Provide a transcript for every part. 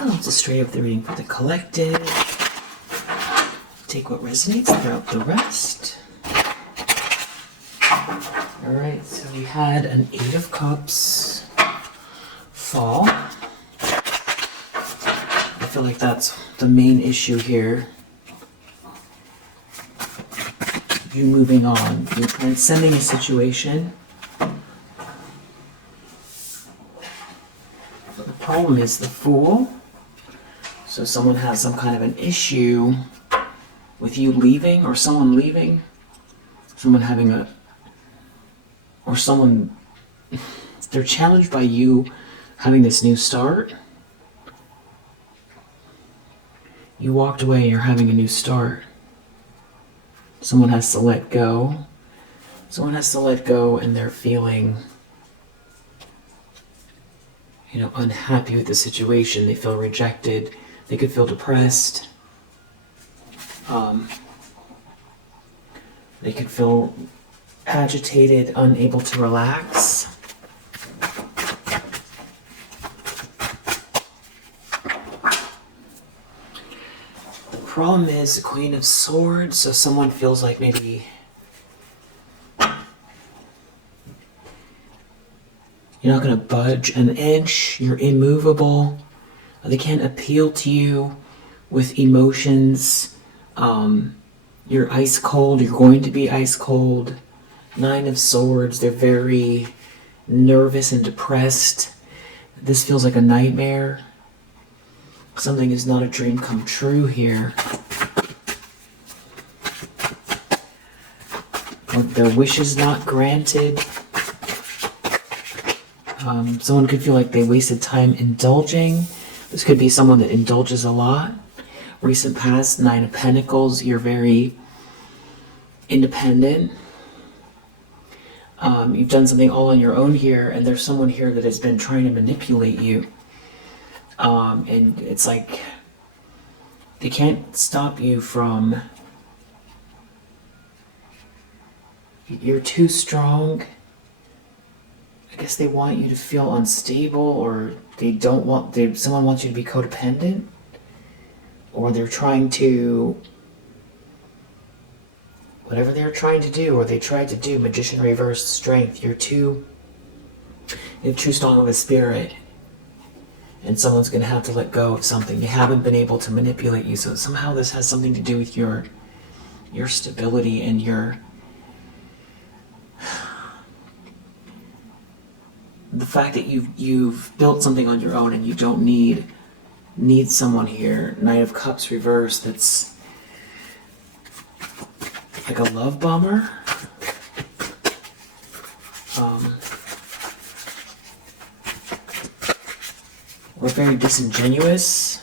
And also straight up the reading for the collective. Take what resonates, throw out the rest. Alright, so we had an 8 of Cups fall. I feel like that's the main issue here. You moving on, you transcending a situation. The problem is the Fool. So someone has some kind of an issue with you leaving, or someone leaving. Someone having a, or someone, they're challenged by you having this new start. You walked away, you're having a new start. Someone has to let go. Someone has to let go, and they're feeling, unhappy with the situation. They feel rejected. They could feel depressed. They could feel agitated, unable to relax. The problem is the Queen of Swords, so someone feels like maybe you're not going to budge an inch, you're immovable. They can't appeal to you with emotions. You're ice cold, you're going to be ice cold. 9 of Swords, they're very nervous and depressed. This feels like a nightmare. Something is not a dream come true here. Or their wishes not granted. Someone could feel like they wasted time indulging. This could be someone that indulges a lot. Recent past, 9 of Pentacles, you're very independent. You've done something all on your own here, and there's someone here that has been trying to manipulate you. And it's like they can't stop you from... You're too strong. I guess they want you to feel unstable, or someone wants you to be codependent. Or they're trying to, whatever they're trying to do, or they tried to do, Magician reversed, Strength. You're too strong of a spirit, and someone's going to have to let go of something. They haven't been able to manipulate you, so somehow this has something to do with your stability and the fact that you've built something on your own, and you don't need someone here. 9 of Cups reversed, that's like a love bomber. Or very disingenuous.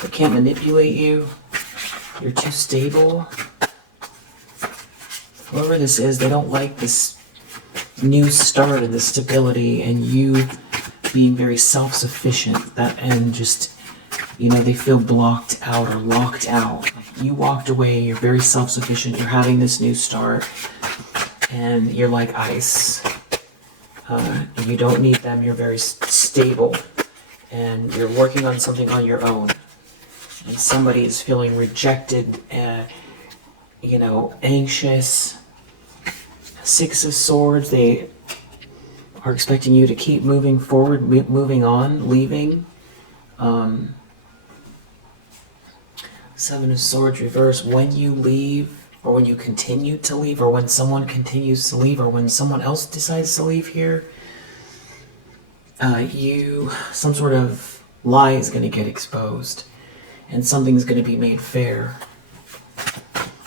They can't manipulate you. You're too stable. Whoever this is, they don't like this new start and the stability and you being very self-sufficient, and just, they feel blocked out or locked out. You walked away, you're very self-sufficient, you're having this new start, and you're like ice. You don't need them, you're very stable, and you're working on something on your own. And somebody is feeling rejected, anxious. 6 of Swords, they are expecting you to keep moving forward, moving on, leaving. 7 of Swords reverse, when you leave, or when you continue to leave, or when someone continues to leave, or when someone else decides to leave here, some sort of lie is going to get exposed, and something's going to be made fair.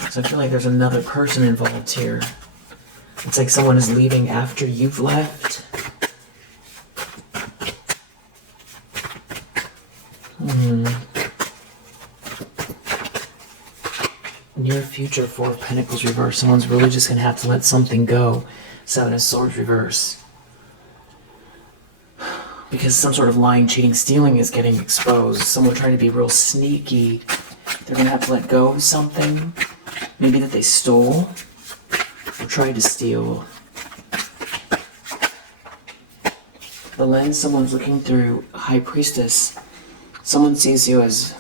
So I feel like there's another person involved here. It's like someone is leaving after you've left. Near future, 4 of Pentacles reverse. Someone's really just going to have to let something go. 7 of Swords reverse. Because some sort of lying, cheating, stealing is getting exposed. Someone trying to be real sneaky. They're going to have to let go of something. Maybe that they stole. Or tried to steal. The lens someone's looking through, High Priestess. someone sees you as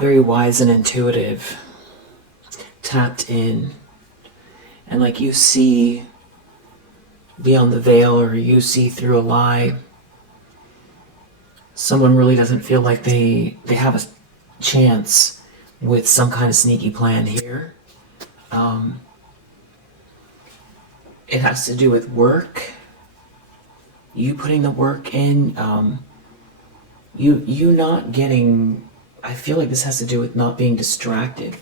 very wise and intuitive, tapped in, and like you see beyond the veil, or you see through a lie. Someone really doesn't feel like they have a chance with some kind of sneaky plan here. It has to do with work, you putting the work in, you not getting, I feel like this has to do with not being distracted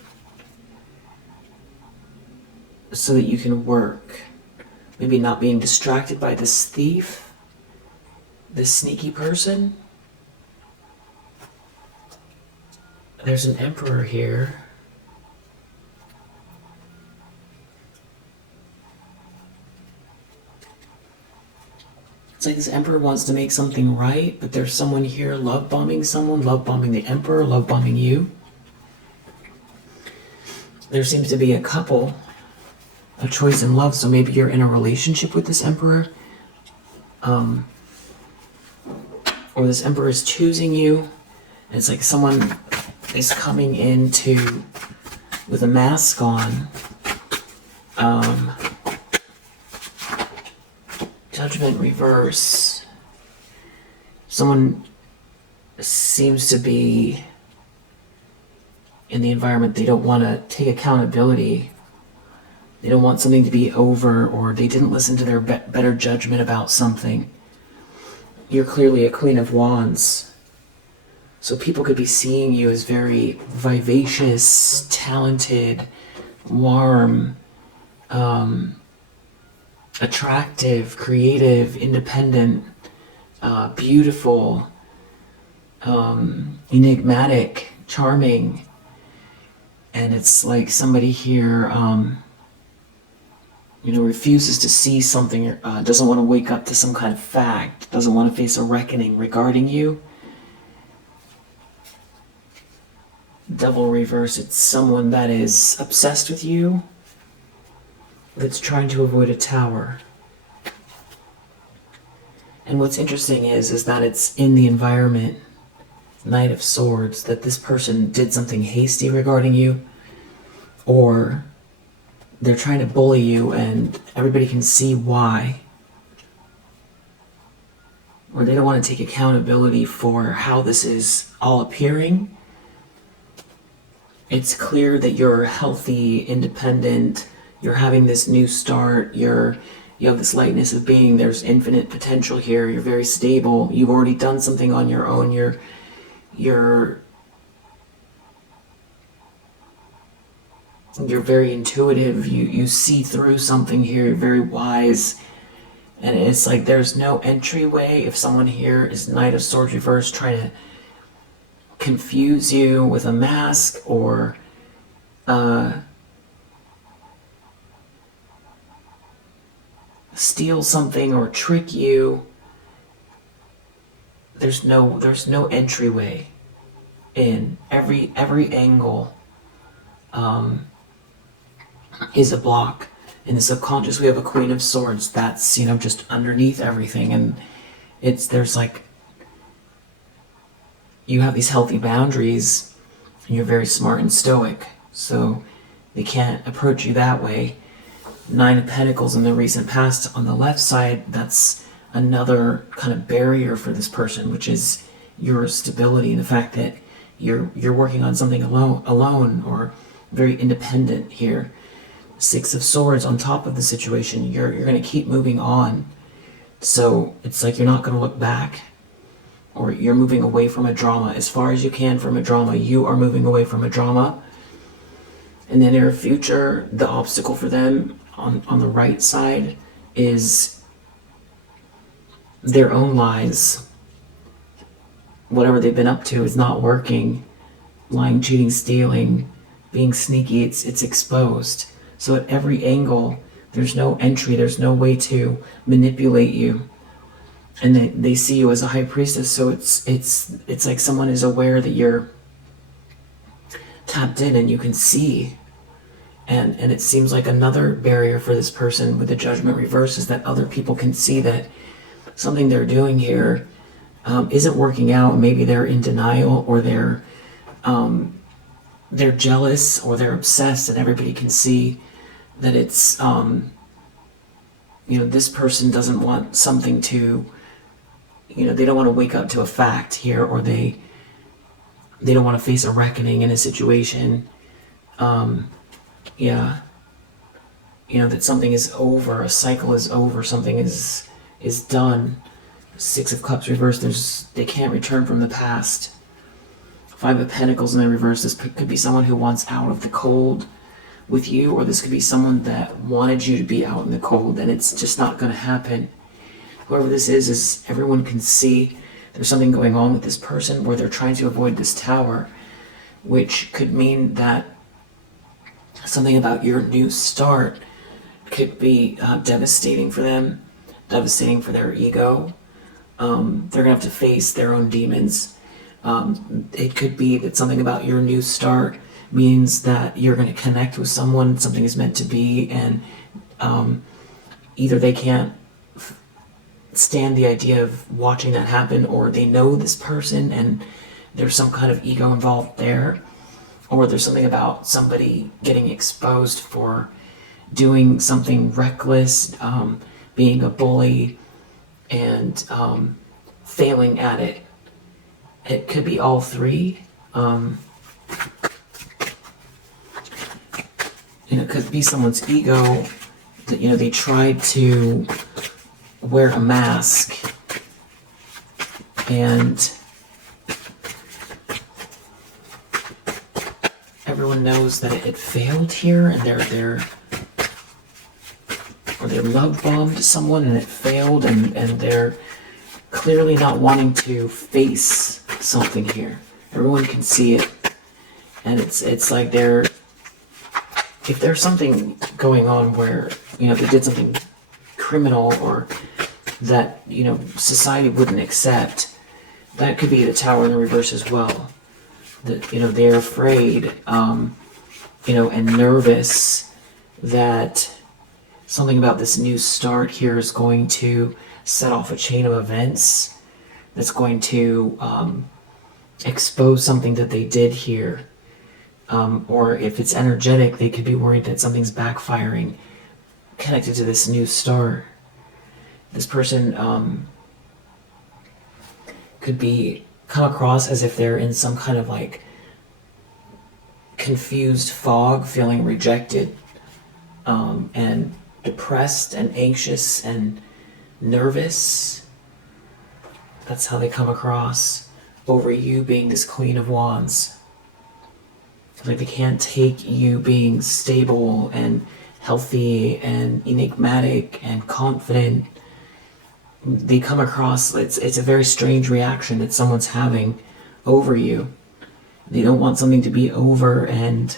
so that you can work. Maybe not being distracted by this thief, this sneaky person. There's an emperor here. It's like this emperor wants to make something right, but there's someone here love bombing someone, love bombing the emperor, love bombing you. There seems to be a couple, a choice in love, so maybe you're in a relationship with this emperor. Or this emperor is choosing you. And it's like someone is coming into with a mask on. Judgment reverse. Someone seems to be in the environment. They don't want to take accountability. They don't want something to be over, or they didn't listen to their better judgment about something. You're clearly a Queen of Wands. So people could be seeing you as very vivacious, talented, warm, attractive, creative, independent, beautiful, enigmatic, charming. And it's like somebody here, refuses to see something, doesn't want to wake up to some kind of fact, doesn't want to face a reckoning regarding you. Devil reverse, it's someone that is obsessed with you, that's trying to avoid a tower. And what's interesting is that it's in the environment, Knight of Swords, that this person did something hasty regarding you, or they're trying to bully you and everybody can see why. Or they don't want to take accountability for how this is all appearing. It's clear that you're healthy, independent, you're having this new start, you have this lightness of being, there's infinite potential here, you're very stable, you've already done something on your own, you're very intuitive, you see through something here, you're very wise, and it's like there's no entryway. If someone here is Knight of Swords reverse trying to confuse you with a mask, or steal something or trick you, there's no entryway in. Every angle is a block. In the subconscious, we have a Queen of Swords that's just underneath everything, and there's like, you have these healthy boundaries, and you're very smart and stoic, so they can't approach you that way. Nine of Pentacles in the recent past on the left side, that's another kind of barrier for this person, which is your stability and the fact that you're working on something alone or very independent here. Six of Swords on top of the situation, you're going to keep moving on. So it's like you're not going to look back, or you're moving away from a drama as far as you can from a drama. You are moving away from a drama. And then in their future, the obstacle for them on the right side is their own lies. Whatever they've been up to is not working. Lying, cheating, stealing, being sneaky, it's exposed. So at every angle, there's no entry, there's no way to manipulate you. And they see you as a high priestess, so it's like someone is aware that you're tapped in and you can see. And it seems like another barrier for this person with the Judgment reverse is that other people can see that something they're doing here isn't working out. Maybe they're in denial, or they're jealous, or they're obsessed, and everybody can see that it's this person doesn't want something to, they don't want to wake up to a fact here, or they don't want to face a reckoning in a situation. That something is over, a cycle is over, something is done. Six of Cups reversed, they can't return from the past. Five of Pentacles in the reverse, this could be someone who wants out of the cold with you, or this could be someone that wanted you to be out in the cold, and it's just not going to happen. Whoever this is everyone can see there's something going on with this person where they're trying to avoid this Tower, which could mean that something about your new start could be devastating for them, devastating for their ego. They're going to have to face their own demons. It could be that something about your new start means that you're going to connect with someone, something is meant to be, and either they can't stand the idea of watching that happen, or they know this person and there's some kind of ego involved there, or there's something about somebody getting exposed for doing something reckless, being a bully, and failing at it. It could be all three. It could be someone's ego that, they tried to wear a mask, and everyone knows that it failed here, and they're love bombed someone and it failed, and they're clearly not wanting to face something here. Everyone can see it, and it's like if there's something going on where they did something criminal, or that society wouldn't accept, that could be the Tower in the reverse as well. That they're afraid, and nervous that something about this new start here is going to set off a chain of events that's going to expose something that they did here. Or if it's energetic, they could be worried that something's backfiring connected to this new start. This person could come across as if they're in some kind of like confused fog, feeling rejected, and depressed and anxious and nervous. That's how they come across over you being this Queen of Wands. Like they can't take you being stable and healthy and enigmatic and confident. They come across, it's a very strange reaction that someone's having over you. They don't want something to be over, and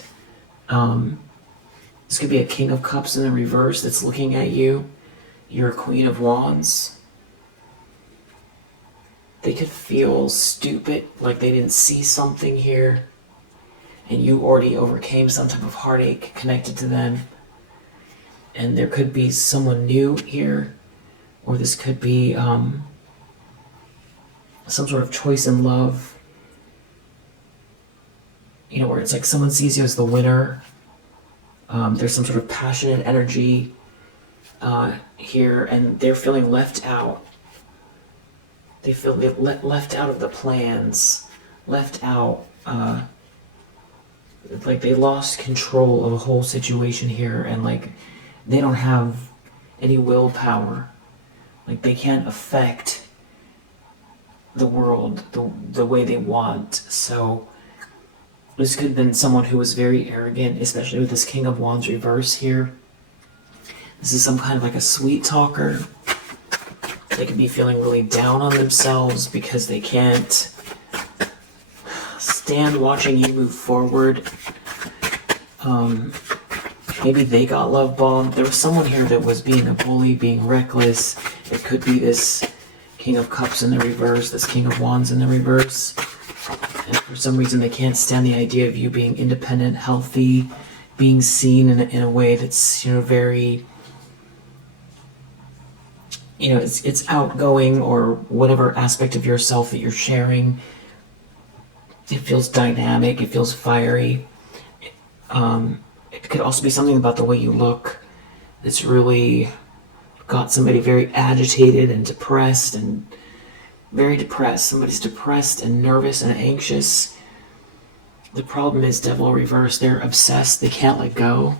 this could be a King of Cups in the reverse that's looking at you. You're a Queen of Wands. They could feel stupid, like they didn't see something here, and you already overcame some type of heartache connected to them. And there could be someone new here, or this could be some sort of choice in love, where it's like someone sees you as the winner. There's some sort of passionate energy here, and they're feeling left out. They feel left out of the plans, left out, like they lost control of a whole situation here, and like they don't have any willpower. Like they can't affect the world the way they want. So this could have been someone who was very arrogant, especially with this King of Wands reverse here. This is some kind of like a sweet talker. They could be feeling really down on themselves because they can't stand watching you move forward. Maybe they got love bombed. There was someone here that was being a bully, being reckless. It could be this King of Cups in the reverse, this King of Wands in the reverse. And for some reason they can't stand the idea of you being independent, healthy, being seen in a way that's, very, it's outgoing, or whatever aspect of yourself that you're sharing. It feels dynamic. It feels fiery. It could also be something about the way you look. It's really got somebody very agitated and depressed, and very depressed. Somebody's depressed and nervous and anxious. The problem is devil reverse. They're obsessed. They can't let go.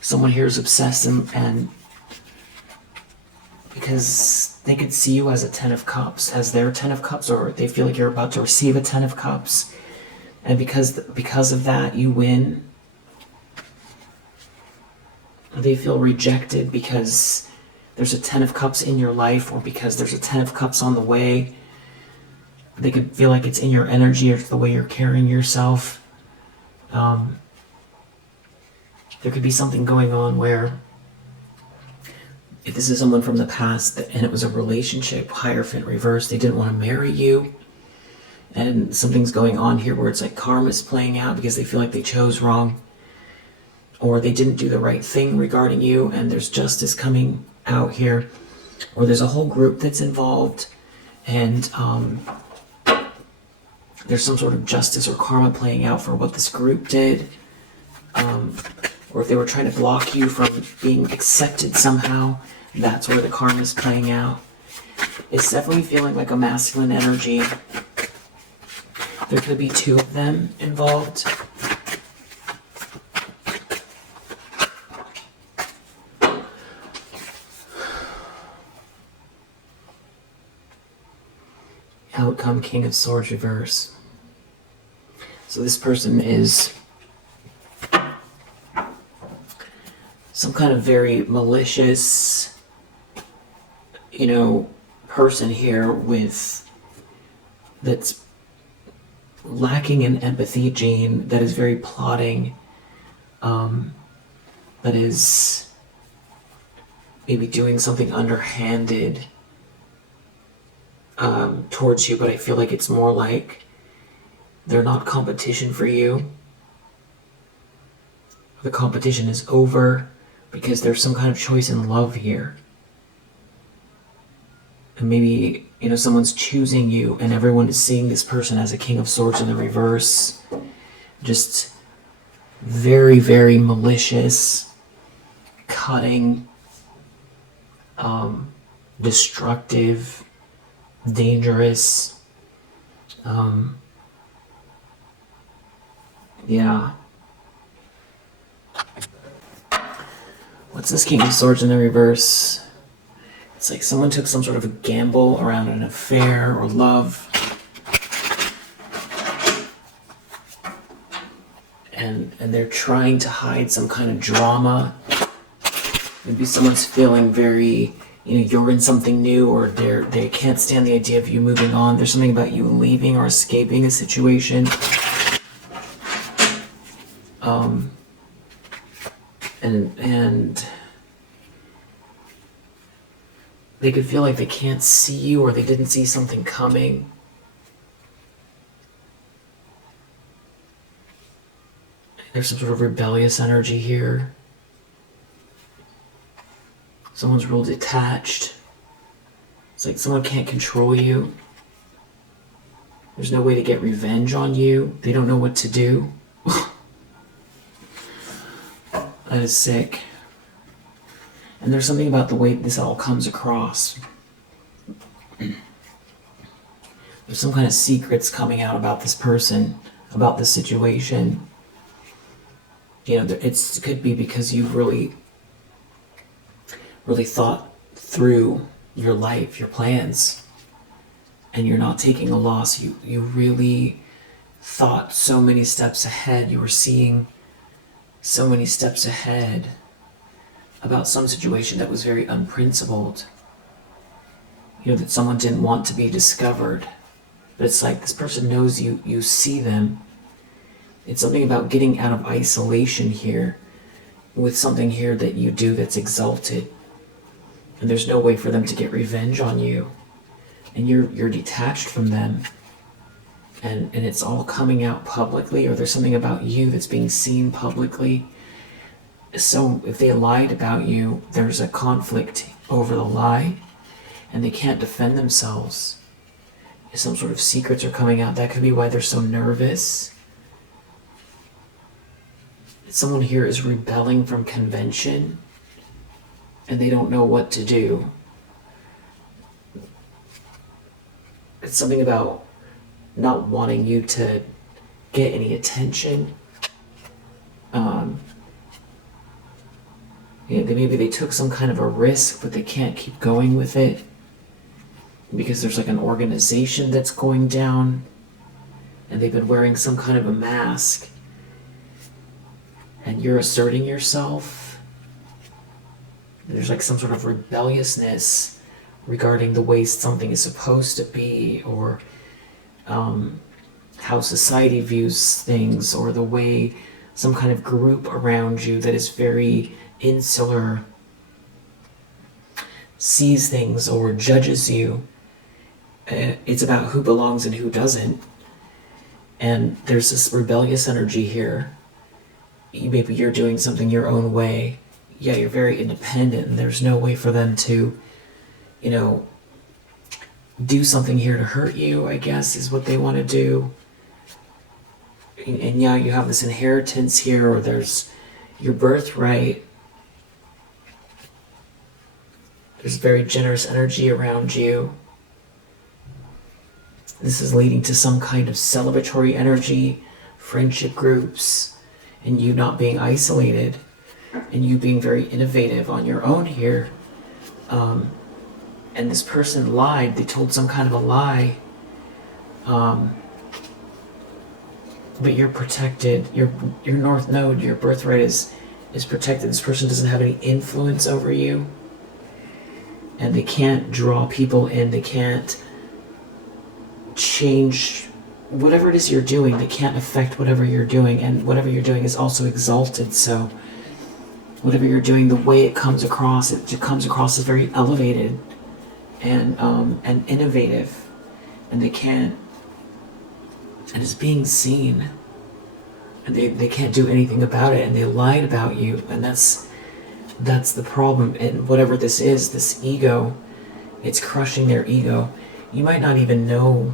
Someone here is obsessed, and because they could see you as a 10 of cups, as their 10 of cups, or they feel like you're about to receive a 10 of cups. And because of that, you win. They feel rejected because there's a 10 of cups in your life, or because there's a 10 of cups on the way. They could feel like it's in your energy, or the way you're carrying yourself. There could be something going on where, if this is someone from the past and it was a relationship, Hierophant reverse, they didn't want to marry you. And something's going on here where it's like karma's playing out because they feel like they chose wrong, or they didn't do the right thing regarding you, and there's justice coming out here. Or there's a whole group that's involved, and there's some sort of justice or karma playing out for what this group did. Or if they were trying to block you from being accepted somehow, that's where the karma is playing out. It's definitely feeling like a masculine energy. There could be two of them involved. Outcome, King of Swords reverse. So this person is some kind of very malicious, person here that's lacking an empathy gene, that is very plotting, that is maybe doing something underhanded towards you, but I feel like it's more like they're not competition for you. The competition is over because there's some kind of choice in love here. And maybe, someone's choosing you, and everyone is seeing this person as a King of Swords in the reverse. Just very, very malicious, cutting, destructive, dangerous. Yeah. What's this King of Swords in the reverse? It's like someone took some sort of a gamble around an affair or love. And they're trying to hide some kind of drama. Maybe someone's feeling very, you're in something new, or they can't stand the idea of you moving on. There's something about you leaving or escaping a situation. And they could feel like they can't see you, or they didn't see something coming. There's some sort of rebellious energy here. Someone's real detached. It's like someone can't control you. There's no way to get revenge on you. They don't know what to do. That is sick. And there's something about the way this all comes across. There's some kind of secrets coming out about this person, about this situation. It could be because you've really thought through your life, your plans, and you're not taking a loss. You really thought so many steps ahead. You were seeing so many steps ahead about some situation that was very unprincipled. That someone didn't want to be discovered. But it's like this person knows you see them. It's something about getting out of isolation here with something here that you do that's exalted. And there's no way for them to get revenge on you. And you're detached from them. And it's all coming out publicly, or there's something about you that's being seen publicly. So if they lied about you, there's a conflict over the lie. and they can't defend themselves. Some sort of secrets are coming out. That could be why they're so nervous. Someone here is rebelling from convention, and they don't know what to do. It's something about not wanting you to get any attention. Maybe they took some kind of a risk, but they can't keep going with it because there's like an organization that's going down, and they've been wearing some kind of a mask, and you're asserting yourself. There's like some sort of rebelliousness regarding the way something is supposed to be, or how society views things, or the way some kind of group around you that is very insular sees things or judges you. It's about who belongs and who doesn't. And there's this rebellious energy here. Maybe you're doing something your own way. Yeah, you're very independent, and there's no way for them to, do something here to hurt you, I guess, is what they want to do. And yeah, you have this inheritance here, or there's your birthright. There's very generous energy around you. This is leading to some kind of celebratory energy, friendship groups, and you not being isolated, and you being very innovative on your own here. And this person lied. They told some kind of a lie. But you're protected. Your North Node, your birthright is protected. This person doesn't have any influence over you. And they can't draw people in. They can't change whatever it is you're doing. They can't affect whatever you're doing. And whatever you're doing is also exalted. So whatever you're doing, the way it comes across as very elevated and innovative. And they can't, and it's being seen. And they can't do anything about it. And they lied about you. And that's the problem. And whatever this is, this ego, it's crushing their ego. You might not even know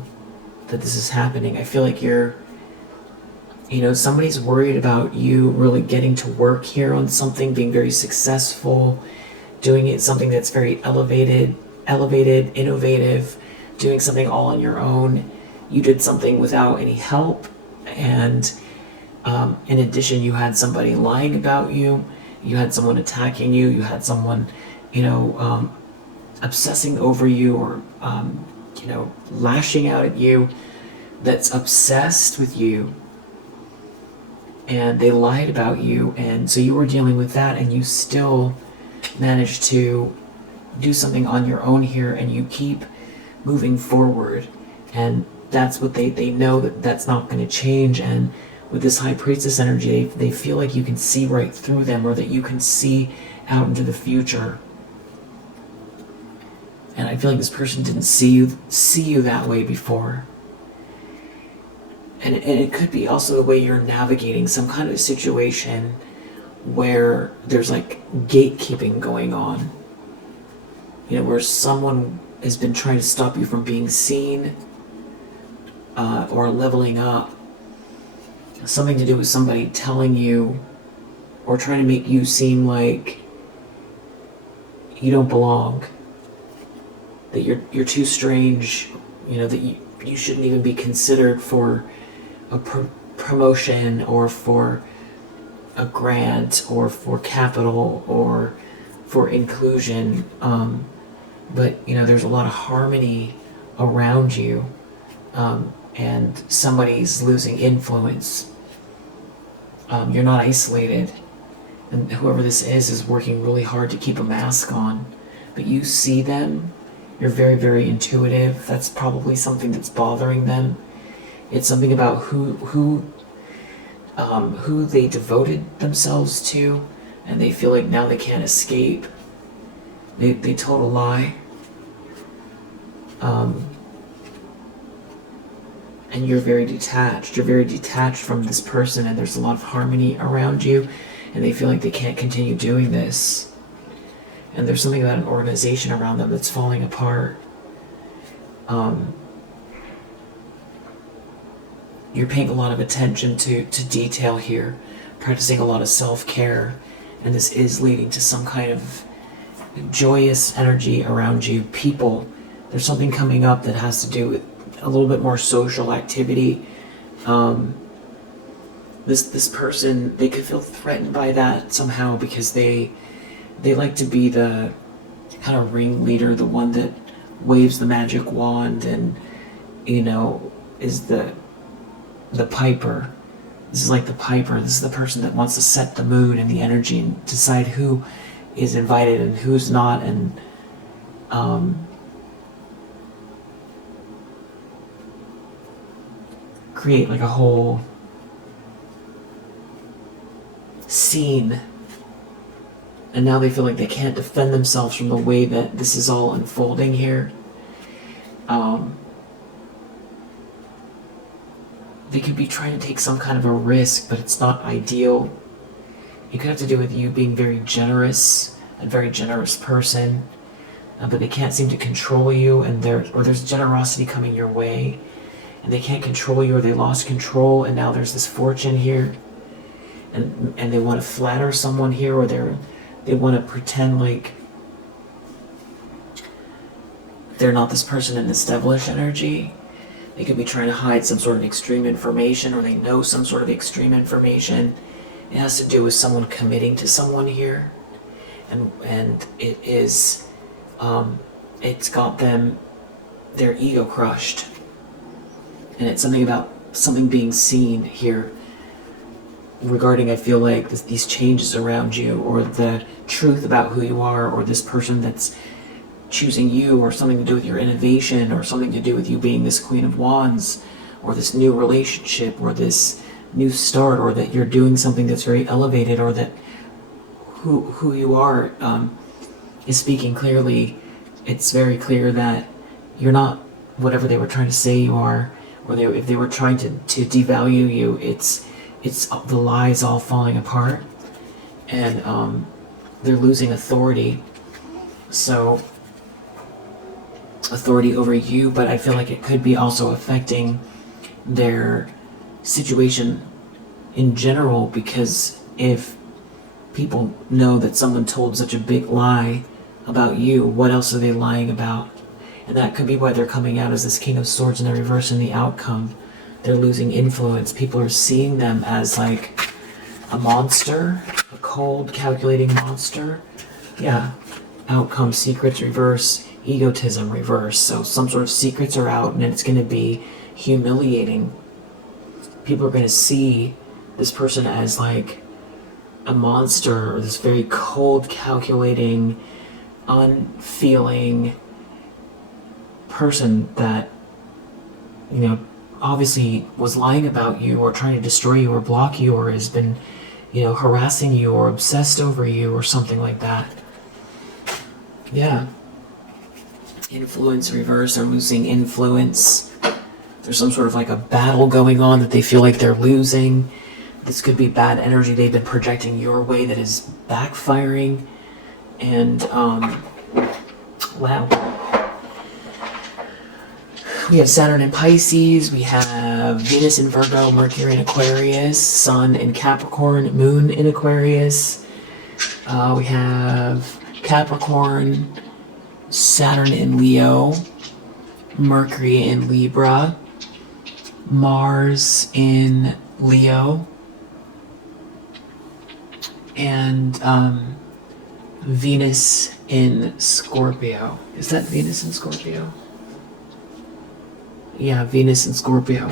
that this is happening. I feel like somebody's worried about you really getting to work here on something, being very successful, doing it something that's very elevated, innovative, doing something all on your own. You did something without any help, and in addition, you had somebody lying about you. You had someone attacking you. You had someone, obsessing over you, or lashing out at you, that's obsessed with you. And they lied about you, and so you were dealing with that, and you still managed to do something on your own here, and you keep moving forward. And that's what they know, that's not going to change. And with this High Priestess energy, they feel like you can see right through them, or that you can see out into the future. And I feel like this person didn't see you that way before. And it could be also the way you're navigating some kind of situation where there's like gatekeeping going on. Where someone has been trying to stop you from being seen, or leveling up. Something to do with somebody telling you, or trying to make you seem like you don't belong. That you're too strange, that you shouldn't even be considered for a promotion, or for a grant, or for capital, or for inclusion. But there's a lot of harmony around you, and somebody's losing influence. You're not isolated, and whoever this is working really hard to keep a mask on, but you see them. You're very, very intuitive. That's probably something that's bothering them. It's something about who they devoted themselves to, and they feel like now they can't escape. They told a lie. And you're very detached. You're very detached from this person, and there's a lot of harmony around you, and they feel like they can't continue doing this. And there's something about an organization around them that's falling apart. You're paying a lot of attention to detail here, practicing a lot of self-care, and this is leading to some kind of joyous energy around you. People, there's something coming up that has to do with a little bit more social activity. This person, they could feel threatened by that somehow because they like to be the kind of ringleader, the one that waves the magic wand and, you know, is the piper. This is like the piper. This is the person that wants to set the mood and the energy and decide who is invited and who's not, and create like a whole scene. And now they feel like they can't defend themselves from the way that this is all unfolding here. They could be trying to take some kind of a risk, but it's not ideal. It could have to do with you being very generous, a very generous person, but they can't seem to control you, and there's generosity coming your way, and they can't control you, or they lost control, and now there's this fortune here, and they want to flatter someone here, or they want to pretend like they're not this person in this devilish energy. They could be trying to hide some sort of extreme information, or they know some sort of extreme information. It has to do with someone committing to someone here, and it is, it's got their ego crushed, and it's something about something being seen here regarding, I feel like, these changes around you, or the truth about who you are, or this person that's choosing you, or something to do with your innovation, or something to do with you being this Queen of Wands, or this new relationship, or this new start, or that you're doing something that's very elevated, or that who you are is speaking clearly. It's very clear that you're not whatever they were trying to say you are, or if they were trying to devalue you, it's the lies all falling apart, and they're losing authority. So authority over you, but I feel like it could be also affecting their situation in general, because if people know that someone told such a big lie about you, what else are they lying about? And that could be why they're coming out as this King of Swords in the reverse in the outcome. They're losing influence. People are seeing them as like a monster, a cold, calculating monster. Yeah. Outcome, secrets reverse, egotism reverse. So some sort of secrets are out, and it's going to be humiliating. People are going to see this person as like a monster, or this very cold, calculating, unfeeling person that, you know, obviously was lying about you, or trying to destroy you, or block you, or has been, you know, harassing you, or obsessed over you, or something like that. Yeah. Influence reverse, or losing influence. There's some sort of like a battle going on that they feel like they're losing. This could be bad energy they've been projecting your way that is backfiring. And, wow. We have Saturn in Pisces, we have Venus in Virgo, Mercury in Aquarius, Sun in Capricorn, Moon in Aquarius. We have Capricorn, Saturn in Leo, Mercury in Libra, Mars in Leo, and Venus in Scorpio. Is that Venus in Scorpio? Yeah, Venus in Scorpio.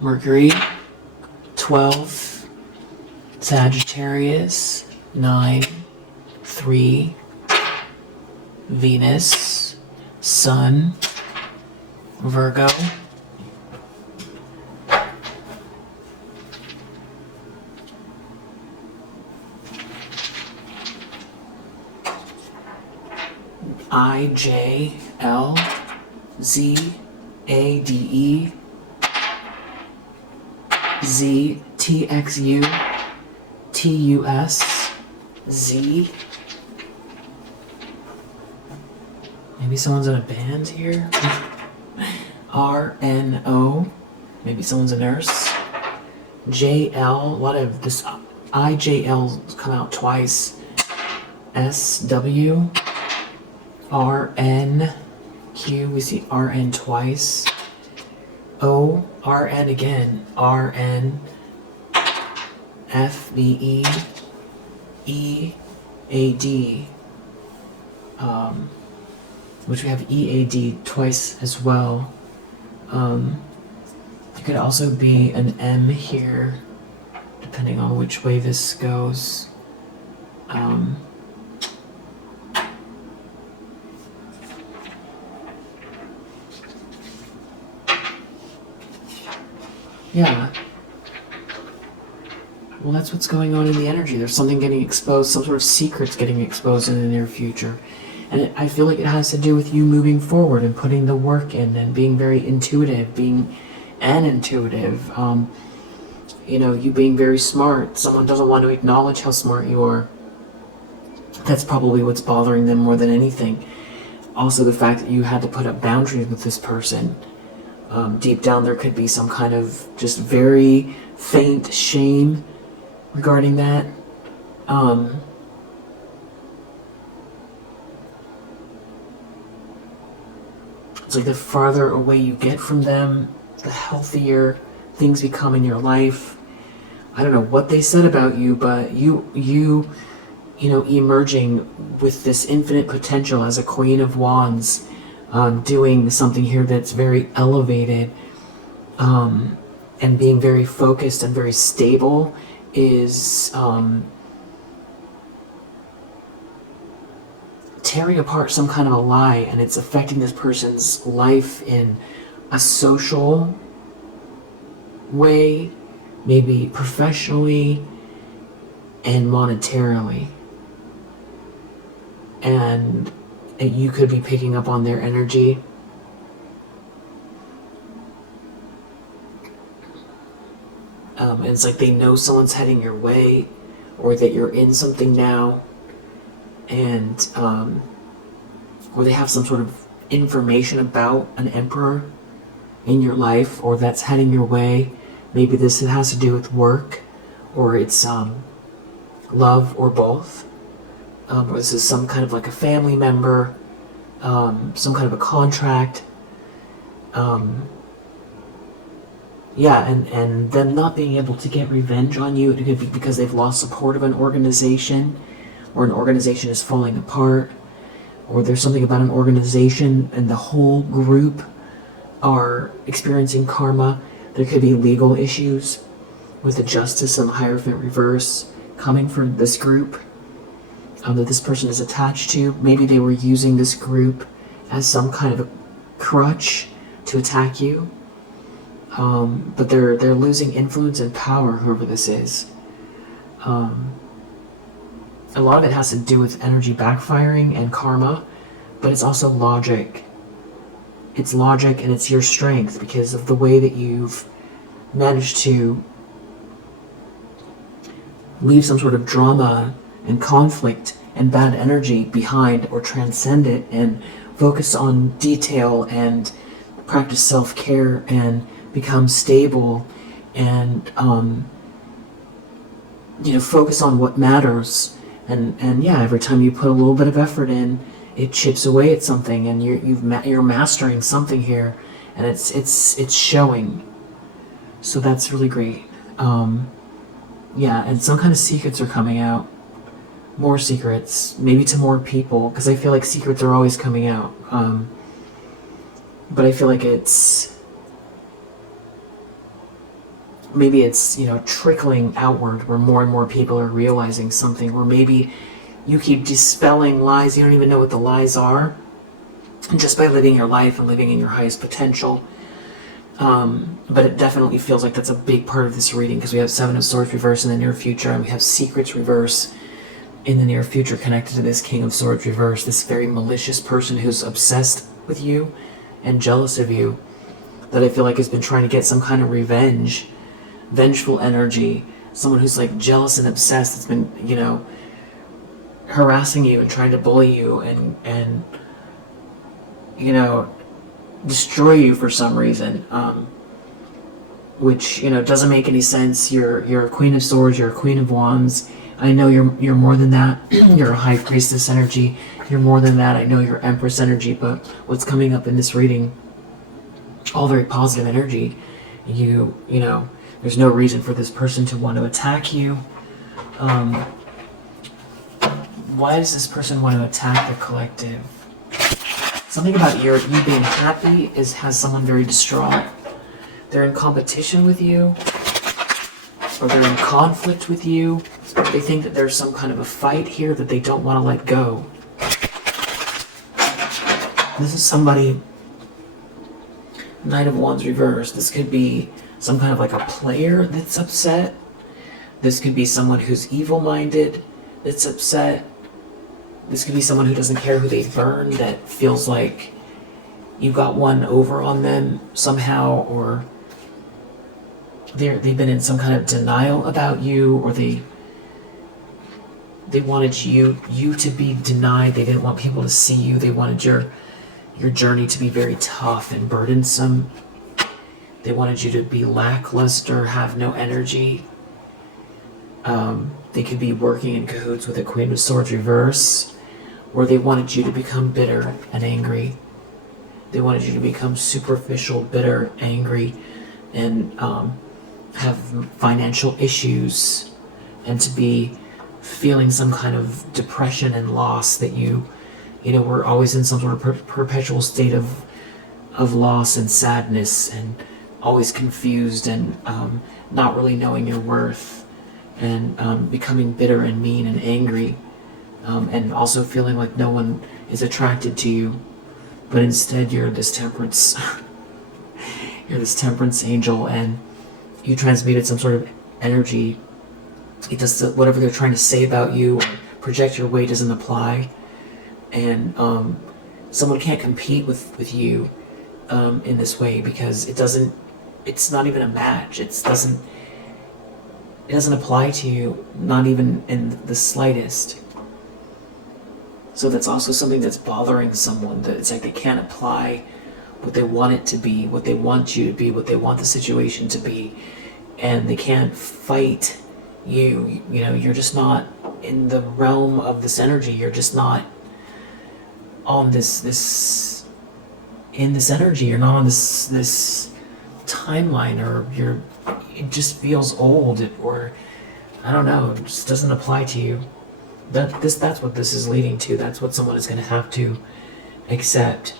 Mercury, 12, Sagittarius, 9, 3, Venus, Sun, Virgo, IJLZADE ZTXU T-U-S-Z. Maybe someone's in a band here. R-N-O. Maybe someone's a nurse. J-L. A lot of this I-J-L come out twice. S-W. R-N-Q. We see R-N twice. O. R-N again. R-N. F-B-E. E-A-D. Which we have E-A-D twice as well. It could also be an M here, depending on which way this goes. Yeah. Well, that's what's going on in the energy. There's something getting exposed, some sort of secrets getting exposed in the near future. And I feel like it has to do with you moving forward and putting the work in and being very intuitive, being an intuitive. You know, you being very smart. Someone doesn't want to acknowledge how smart you are. That's probably what's bothering them more than anything. Also, the fact that you had to put up boundaries with this person. Deep down, there could be some kind of just very faint shame regarding that. It's like the farther away you get from them, the healthier things become in your life. I don't know what they said about you, but you know, emerging with this infinite potential as a Queen of Wands, doing something here that's very elevated, and being very focused and very stable is tearing apart some kind of a lie, and it's affecting this person's life in a social way, maybe professionally and monetarily. And you could be picking up on their energy. And it's like they know someone's heading your way, or that you're in something now, and or they have some sort of information about an emperor in your life, or that's heading your way. Maybe this has to do with work, or it's love, or both. Or this is some kind of like a family member, some kind of a contract. Yeah, and them not being able to get revenge on you. It could be because they've lost support of an organization, or an organization is falling apart, or there's something about an organization and the whole group are experiencing karma. There could be legal issues with the Justice and the Hierophant reverse coming from this group that this person is attached to. Maybe they were using this group as some kind of a crutch to attack you. But they're losing influence and power, whoever this is. A lot of it has to do with energy backfiring and karma, but it's also logic. It's logic, and it's your strength because of the way that you've managed to leave some sort of drama and conflict and bad energy behind, or transcend it and focus on detail and practice self-care and become stable and you know, focus on what matters. And yeah, every time you put a little bit of effort in, it chips away at something, and you're mastering something here, and it's showing. So that's really great. Yeah, and some kind of secrets are coming out. More secrets, maybe to more people, because I feel like secrets are always coming out. But I feel like maybe it's, you know, trickling outward, where more and more people are realizing something, or maybe you keep dispelling lies, you don't even know what the lies are, and just by living your life and living in your highest potential. But it definitely feels like that's a big part of this reading, because we have Seven of Swords reverse in the near future, and we have Secrets reverse in the near future connected to this King of Swords reverse, this very malicious person who's obsessed with you and jealous of you, that I feel like has been trying to get some kind of revenge, vengeful energy, someone who's like jealous and obsessed, that's been, you know, harassing you and trying to bully you and you know, destroy you for some reason, which, you know, doesn't make any sense. You're a Queen of Swords, you're a Queen of Wands. I know you're more than that. You're a High Priestess energy. You're more than that. I know you're Empress energy, but what's coming up in this reading, all very positive energy. You know, there's no reason for this person to want to attack you. Why does this person want to attack the collective? Something about you being happy has someone very distraught. They're in competition with you, or they're in conflict with you. They think that there's some kind of a fight here that they don't want to let go. This is somebody, Knight of Wands reversed. This could be some kind of like a player that's upset. This could be someone who's evil-minded that's upset. This could be someone who doesn't care who they burn, that feels like you got one over on them somehow, or they've been in some kind of denial about you, or they wanted you to be denied. They didn't want people to see you. They wanted your journey to be very tough and burdensome. They wanted you to be lackluster, have no energy. They could be working in cahoots with a Queen of Swords reverse, or they wanted you to become bitter and angry. They wanted you to become superficial, bitter, angry, and have financial issues, and to be feeling some kind of depression and loss, that you know, we're always in some sort of perpetual state of loss and sadness, and always confused, and not really knowing your worth, and becoming bitter and mean and angry, and also feeling like no one is attracted to you, but instead you're this temperance you're this temperance angel, and you transmuted some sort of energy. It does whatever they're trying to say about you, project your way, doesn't apply. And someone can't compete with you in this way, because it's not even a match. It doesn't apply to you, not even in the slightest. So that's also something that's bothering someone, that it's like they can't apply what they want it to be, what they want you to be, what they want the situation to be, and they can't fight you. You know, you're just not in the realm of this energy. You're just not on this in this energy. You're not on this timeline, or it just feels old, or I don't know, it just doesn't apply to you. That's what this is leading to. That's what someone is going to have to accept.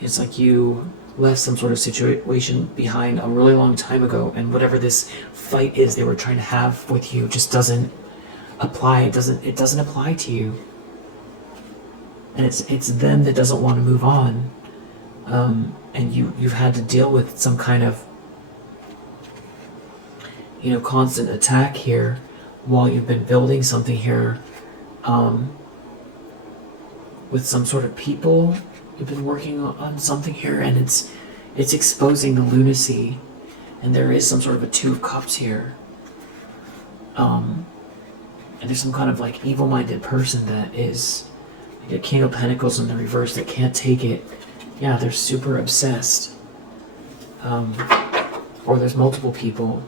It's like you left some sort of situation behind a really long time ago, and whatever this fight is they were trying to have with you just doesn't apply. It doesn't apply to you. And it's them that doesn't want to move on. And you've had to deal with some kind of, you know, constant attack here while you've been building something here, with some sort of people. You've been working on something here, and it's exposing the lunacy, and there is some sort of a Two of Cups here. And there's some kind of like evil-minded person that is like a King of Pentacles in the reverse that can't take it. Yeah, they're super obsessed. Or there's multiple people.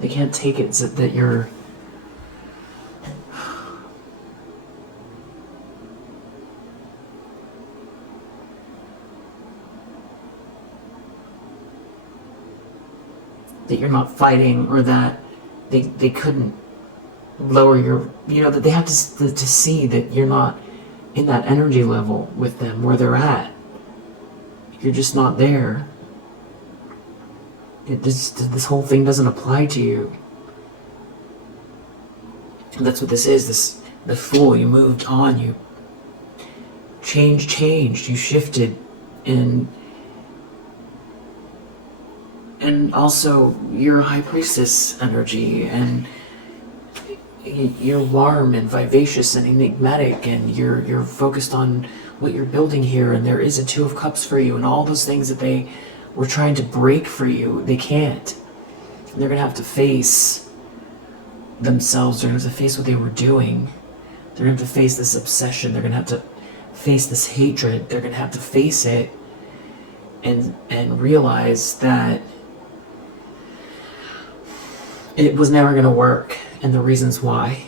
They can't take it that you're not fighting, or that they couldn't lower your, you know, that they have to see that you're not in that energy level with them where they're at. You're just not there. This whole thing doesn't apply to you. And that's what this is. The Fool. You moved on. You changed. You shifted, and also you're a High Priestess energy, and you're warm and vivacious and enigmatic, and you're focused on what you're building here, and there is a Two of Cups for you, and all those things that they were trying to break for you, they can't. They're going to have to face themselves. They're going to have to face what they were doing. They're going to have to face this obsession. They're going to have to face this hatred. They're going to have to face it and realize that it was never going to work, and the reasons why.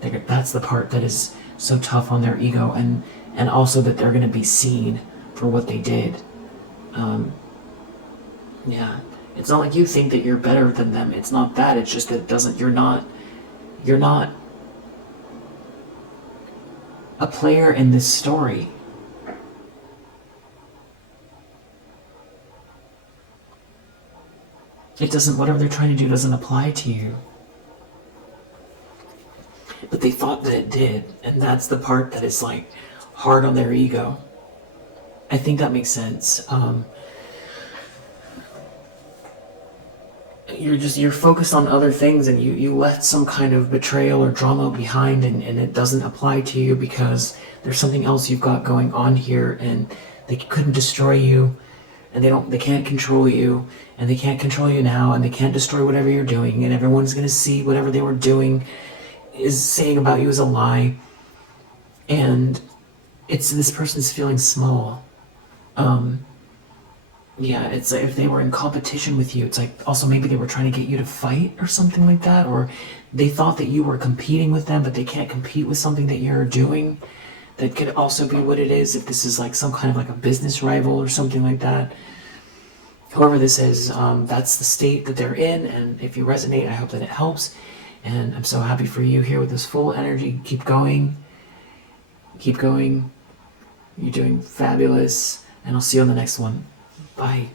That's the part that is so tough on their ego, and also that they're going to be seen for what they did. Yeah, it's not like you think that you're better than them. It's not that. It's just that it doesn't. You're not a player in this story. It doesn't. Whatever they're trying to do doesn't apply to you. But they thought that it did, and that's the part that is like hard on their ego. I think that makes sense. You're focused on other things, and you left some kind of betrayal or drama behind, and it doesn't apply to you because there's something else you've got going on here, and they couldn't destroy you, and they can't control you, and they can't control you now, and they can't destroy whatever you're doing, and everyone's gonna see whatever they were doing is saying about you is a lie, and it's this person's feeling small. Yeah, it's like if they were in competition with you, it's like also maybe they were trying to get you to fight or something like that, or they thought that you were competing with them, but they can't compete with something that you're doing. That could also be what it is, if this is like some kind of like a business rival or something like that. However this is, that's the state that they're in, and if you resonate, I hope that it helps. And I'm so happy for you here with this full energy. Keep going. Keep going. You're doing fabulous. And I'll see you on the next one. Bye.